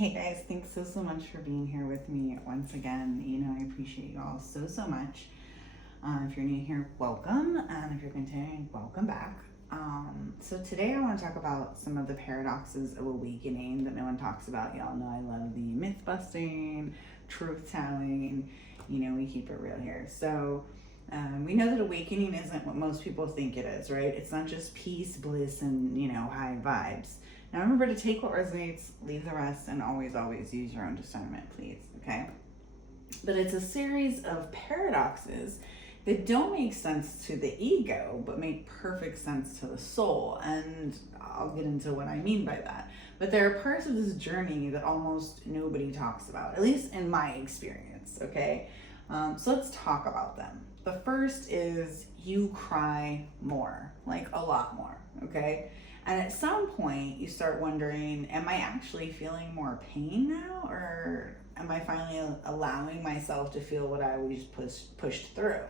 Hey guys, thanks so much for being here with me once again. I appreciate you all so much. If you're new here, welcome, and if you're continuing, welcome back. So today I want to talk about some of the paradoxes of awakening that no one talks about. Y'all know I love the myth busting, truth telling. We keep it real here. So we know that awakening isn't what most people think it is, right? It's not just peace, bliss, and high vibes. Now remember to take what resonates, leave the rest, and always use your own discernment, please, okay? But it's a series of paradoxes that don't make sense to the ego, but make perfect sense to the soul. And I'll get into what I mean by that. But there are parts of this journey that almost nobody talks about, at least in my experience, okay? So let's talk about them. The first is you cry more, like a lot more, okay? And at some point, you start wondering, am I actually feeling more pain now? Or am I finally allowing myself to feel what I always pushed through?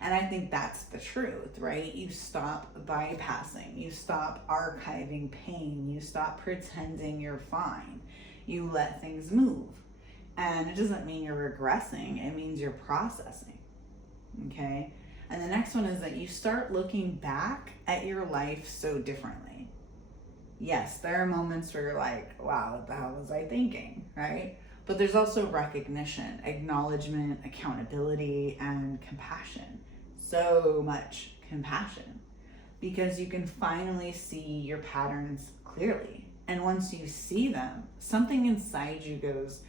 And I think that's the truth, right? You stop bypassing. You stop archiving pain. You stop pretending you're fine. You let things move. And it doesn't mean you're regressing. It means you're processing, okay? And the next one is that you start looking back at your life so differently. Yes, there are moments where you're like, wow, what the hell was I thinking, right? But there's also recognition, acknowledgement, accountability, and compassion. So much compassion. Because you can finally see your patterns clearly. And once you see them, something inside you goes,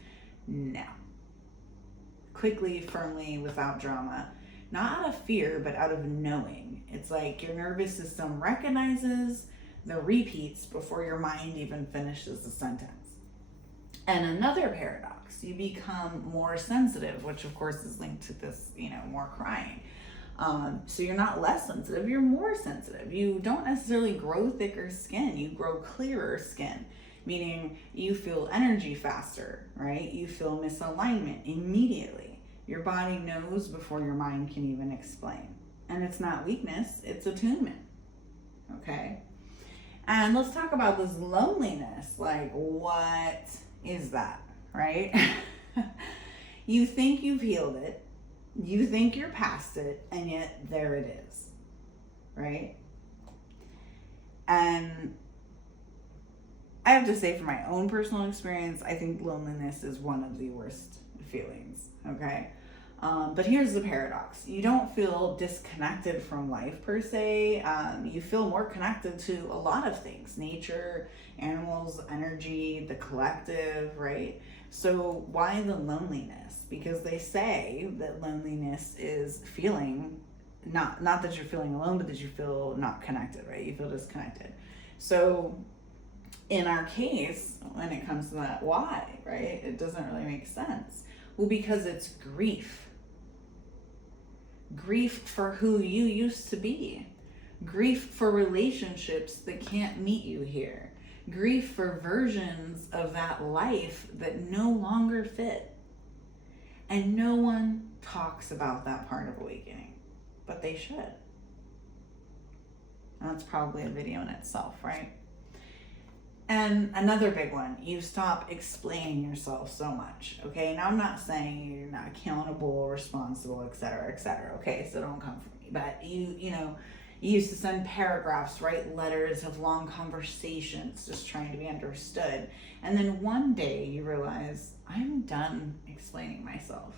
no. Quickly, firmly, without drama. Not out of fear, but out of knowing. It's like your nervous system recognizes the repeats before your mind even finishes the sentence. And another paradox, you become more sensitive, which of course is linked to this, more crying. So you're not less sensitive, you're more sensitive. You don't necessarily grow thicker skin, you grow clearer skin, meaning you feel energy faster, right? You feel misalignment immediately. Your body knows before your mind can even explain. And it's not weakness, it's attunement, okay? And let's talk about this loneliness. Like, what is that, right? You think you've healed it, you think you're past it, and yet there it is, right? And I have to say, from my own personal experience, I think loneliness is one of the worst feelings, okay? But here's the paradox. You don't feel disconnected from life per se. You feel more connected to a lot of things. Nature, animals, energy, the collective, right? So why the loneliness? Because they say that loneliness is feeling, not that you're feeling alone, but that you feel not connected, right? You feel disconnected. So in our case, when it comes to that, why, right? It doesn't really make sense. Well, because it's grief. Grief for who you used to be. Grief for relationships that can't meet you here. Grief for versions of that life that no longer fit. And no one talks about that part of awakening, but they should. And that's probably a video in itself, right? And another big one, you stop explaining yourself so much, okay? Now I'm not saying you're not accountable, responsible, etc., okay? So don't come for me. But you used to send paragraphs, write letters, have long conversations, just trying to be understood. And then one day you realize, I'm done explaining myself.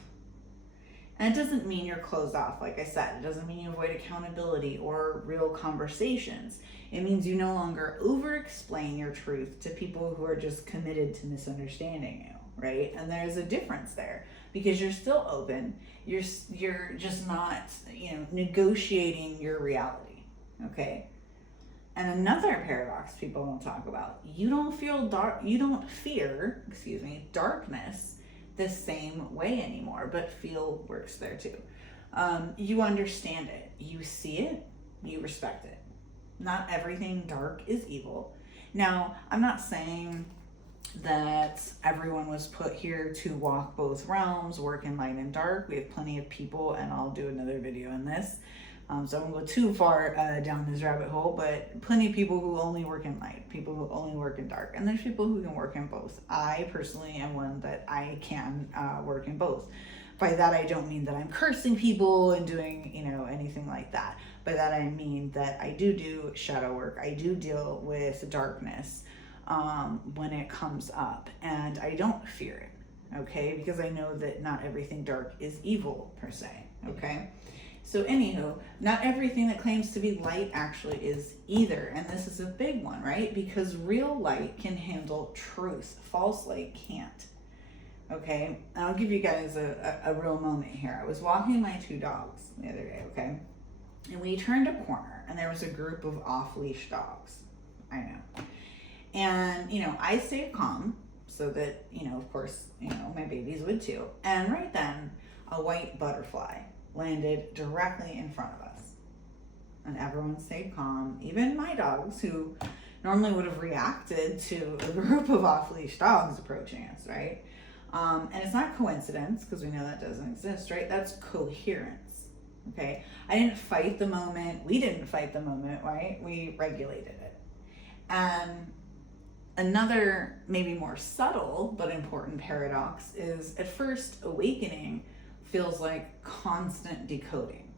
And it doesn't mean you're closed off, like I said. It doesn't mean you avoid accountability or real conversations. It means you no longer over-explain your truth to people who are just committed to misunderstanding you, right? And there's a difference there because you're still open. You're just not, negotiating your reality, okay? And another paradox people don't talk about, you don't fear darkness the same way anymore, but feel works there too. You understand it, you see it, you respect it. Not everything dark is evil. Now, I'm not saying that everyone was put here to walk both realms, work in light and dark. We have plenty of people, and I'll do another video on this. So I won't go too far down this rabbit hole, but plenty of people who only work in light, people who only work in dark, and there's people who can work in both. I personally am one that I can work in both. By that I don't mean that I'm cursing people and doing, anything like that. By that I mean that I do shadow work. I do deal with darkness when it comes up, and I don't fear it, okay? Because I know that not everything dark is evil per se, okay? So anywho, not everything that claims to be light actually is either, and this is a big one, right? Because real light can handle truth. False light can't. Okay, I'll give you guys a real moment here. I was walking my 2 dogs the other day, okay? And we turned a corner and there was a group of off-leash dogs. I know. And, I stayed calm so that, of course, my babies would too. And right then, a white butterfly landed directly in front of us. And everyone stayed calm, even my dogs, who normally would have reacted to a group of off-leash dogs approaching us, right? And it's not coincidence, because we know that doesn't exist, right? That's coherence, okay? I didn't fight the moment. We didn't fight the moment, right? We regulated it. And another, maybe more subtle but important paradox is, at first, awakening feels like constant decoding,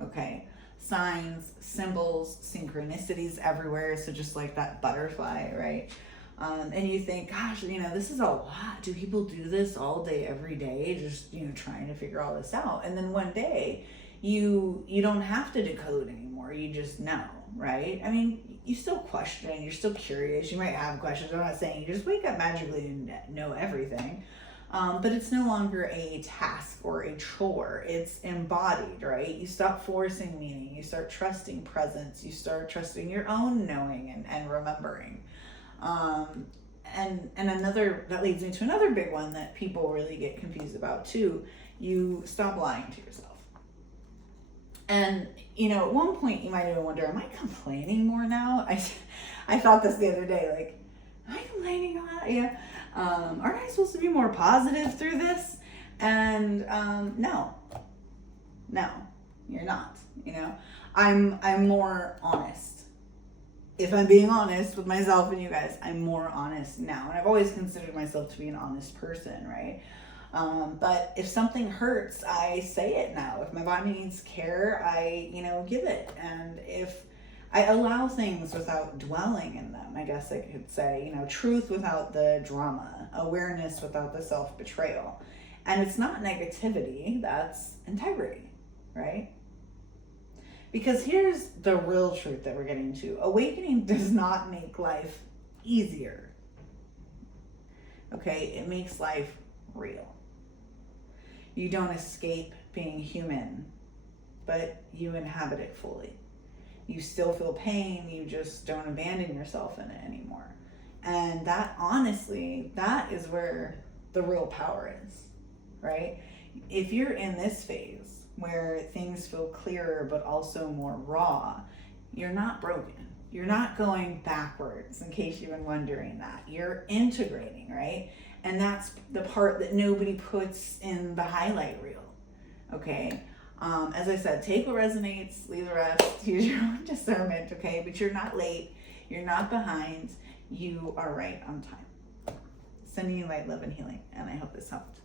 okay? Signs, symbols, synchronicities everywhere. So just like that butterfly, right? And you think, gosh, this is a lot. Do people do this all day, every day, just, trying to figure all this out? And then one day you don't have to decode anymore. You just know, right? I mean, you still question, you're still curious. You might have questions. I'm not saying you just wake up magically and know everything. But it's no longer a task or a chore. It's embodied, right? You stop forcing meaning. You start trusting presence. You start trusting your own knowing and remembering. And another, that leads me to another big one that people really get confused about too. You stop lying to yourself. And, at one point you might even wonder, am I complaining more now? I thought this the other day, like, am I complaining a lot? Yeah. Aren't I supposed to be more positive through this? And, no, you're not, I'm more honest. If I'm being honest with myself and you guys, I'm more honest now. And I've always considered myself to be an honest person, right? But if something hurts, I say it now. If my body needs care, I, give it. And if I allow things without dwelling in them, I guess I could say, truth without the drama, awareness without the self-betrayal. And it's not negativity, that's integrity, right? Because here's the real truth that we're getting to. Awakening does not make life easier. Okay, it makes life real. You don't escape being human, but you inhabit it fully. You still feel pain, you just don't abandon yourself in it anymore. And that, honestly, that is where the real power is, right? If you're in this phase where things feel clearer but also more raw, you're not broken. You're not going backwards, in case you've been wondering that. You're integrating, right? And that's the part that nobody puts in the highlight reel, okay? As I said, take what resonates, leave the rest, use your own discernment, okay? But you're not late, you're not behind, you are right on time. Sending you light, love, and healing, and I hope this helped.